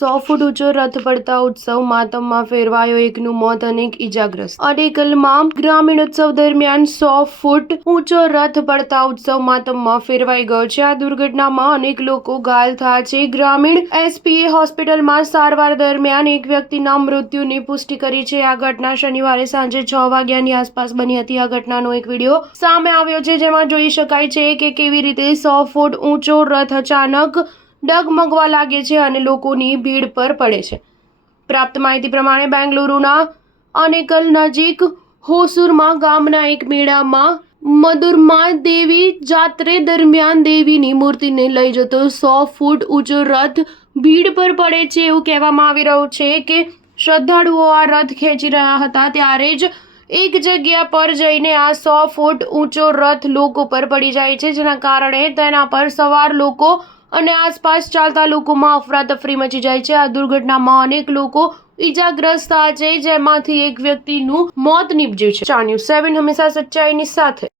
100 ફૂટ ઊંચો રથ પડતા ઉત્સવ માતમમાં ફેરવાયો, એકનું મોત અને એક ઈજાગ્રસ્ત। અડીકલમાં ગ્રામીણ ઉત્સવ દરમિયાન 100 ફૂટ ઊંચો રથ પડતા ઉત્સવ માતમમાં ફેરવાઈ ગયો છે। આ દુર્ઘટનામાં અનેક લોકો ઘાયલ થયા છે। ગ્રામીણ એસપીએ હોસ્પિટલમાં સારવાર દરમિયાન એક વ્યક્તિના મૃત્યુની પુષ્ટિ કરી છે। આ ઘટના શનિવારે સાંજે 6 વાગ્યાની આસપાસ બની હતી। આ ઘટનાનો એક વિડીયો સામે આવ્યો છે, જેમાં જોઈ શકાય છે કે કેવી રીતે 100 ફૂટ ઊંચો રથ અચાનક ડગમગવા લાગે છે અને લોકોની ભીડ પર પડે છે। પ્રાપ્ત માહિતી પ્રમાણે બેંગલુરુના અનેકલ નજીક હોસુરમાં ગામના એક મેળામાં મધુરમા દેવી જાત્રે દરમિયાન દેવીની મૂર્તિને લઈ જતો 100 ફૂટ ઊંચો રથ ભીડ પર પડે છે। એવું કહેવામાં આવી રહ્યું છે કે શ્રદ્ધાળુઓ આ રથ ખેંચી રહ્યા હતા ત્યારે જ એક જગ્યા પર જઈને આ 100 ફૂટ ઊંચો રથ લોકો પર પડી જાય છે, જેના કારણે તેના પર સવાર લોકો અને આસપાસ ચાલતા લોકોમાં અફરાતફરી મચી જાય છે। આ દુર્ઘટનામાં અનેક લોકો ઈજાગ્રસ્ત થયા છે, જેમાંથી એક વ્યક્તિનું મોત નીપજ્યું છે। ચા ન્યૂઝ 7 હંમેશા સચ્ચાઈની સાથે।